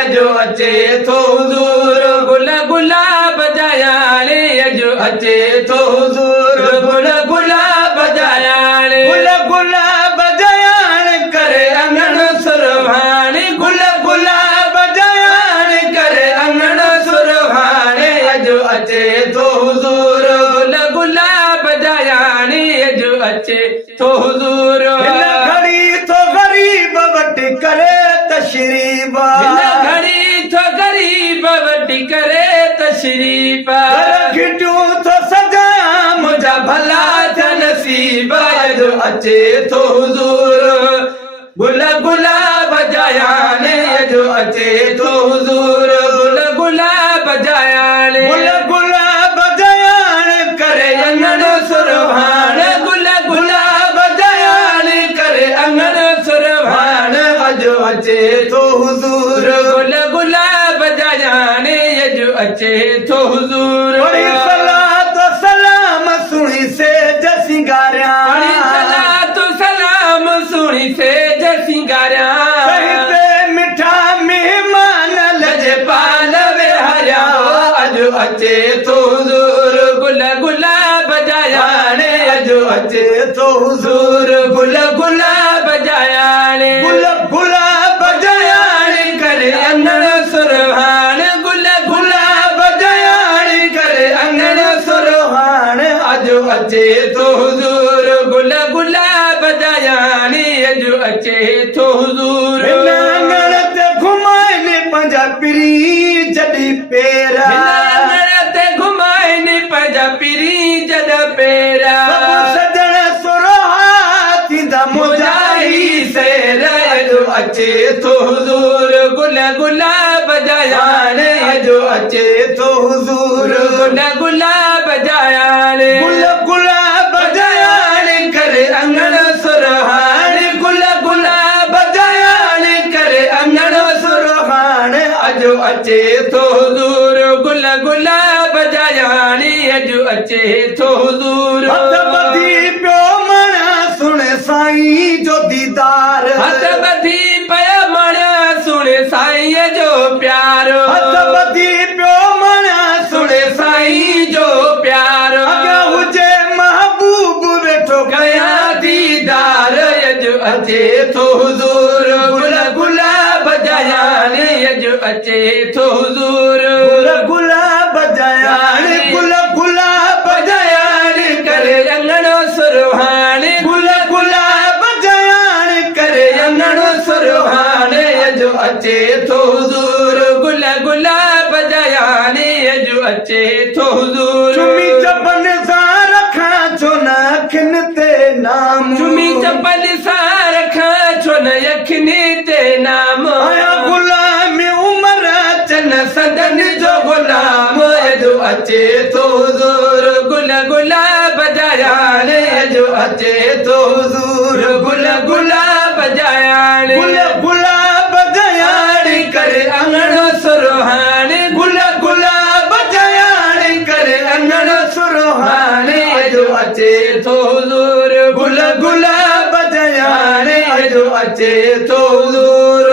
अजो अचे थो हुज़ूर गुल गुलाब जायाणे अजो अचे थो हुज़ूर गुल गुलाब जायाणे गुल गुलाब जायाण करे अंगण सुरहाणे गुल गुलाब जायाण करे अंगण सुरहाणे अजो अचे थो हुज़ूर गुल गुलाब जायाणे अजो अचे थो हुज़ूर घड़ी तो गरीब वटि करे तशरीफ़ घड़ी थो गरीब वटि करे तशरीफ़ घिटियूं थो सजा मुंहिंजा भला थिया नसीब अजो अचे थो हुज़ूर गुल गुलाब जायाणे अजो अचे थो हुज़ूर गुल गुलाब जायाणे गुल गुलाब जायाण करे अंगण सुरहाण गुल गुलाब जायाण करे अंगण सुरहाण अजो अचे थो हुज़ूर गुल गुलाब जायाणे अजो अचे थो हुज़ूर बड़ी सलात सलाम सुनी से जसिंगारिया बड़ी सलात सलाम सुनी से जसिंगारिया कहते मिठा मेहमान लजे पाल विहारिया अजो अचे थो हुज़ूर गुल गुलाब जायाणे अजो अचे थो हुज़ूर गुल गुलाब जायाणे गुल गुलाब जायाण करे अंगण सुरहाण गुल गुलाब जायाण करे अंगण सुरहाण अजो अचे थो हुज़ूर गुल गुलाब जायाण अजो अचे थो हुज़ूर अंगण ते घुमाइनि पंहिंजा पिरी जॾहिं पेरा अंगण ते घुमाइनि पंहिंजा पिरी जॾ पेरा सजण सुरहा थींदा मुजाही सेर अजो अचे थो हुज़ूर गुल गुलाब जायाणे अजो अचे थो हुज़ूर गुल गुलाब जायाणे गुल गुलाब जायाणे करे अंगण सुरहाण गुल गुलाब जायाणे करे अंगण सुरहाण अजो अचे थो हुज़ूर गुल गुलाब जायाणे अजो अचे थो हुज़ूर हथ ॿधी पियो मणा सुण साईं जो दीदार हथ ॿधी पिया मणा सुणे साईं जो प्यार हथ ॿधी पियो मणा सुणे साईं जो प्यार अॻियां हुजे महबूब वेठो कया दीदार अजो अचे थो हुज़ूर गुल गुलाब जायाणे अजो अचे थो हुज़ूर गुल गुलाब जायाण गुल गुलाब जायाण करे अंगण सुरहाण गुल गुलाब जायाण करे अंगण सुरहाण अजो अचे थो हुज़ूर गुल गुलाब जायाण अजो अचे थो हुज़ूर चुमी चपन सां रखां छो न अखियुनि ते नाम चुमी चपल सां रखां छो न अखियुनि ते नाम आया गुलाम उमर चन सदन जो गुलाम अजो अचे थो हुज़ूर गुल गुलाब जायाणे अजो अचे थो हुज़ूर गुल गुलाब जायाणे गुल गुलाब जायाण करे अंगण सुरहाण गुल गुलाब जायाण करे अंगण सुरहाण अजो अचे थो हुज़ूर गुल गुलाब जायाण अजो अचे थो हुज़ूर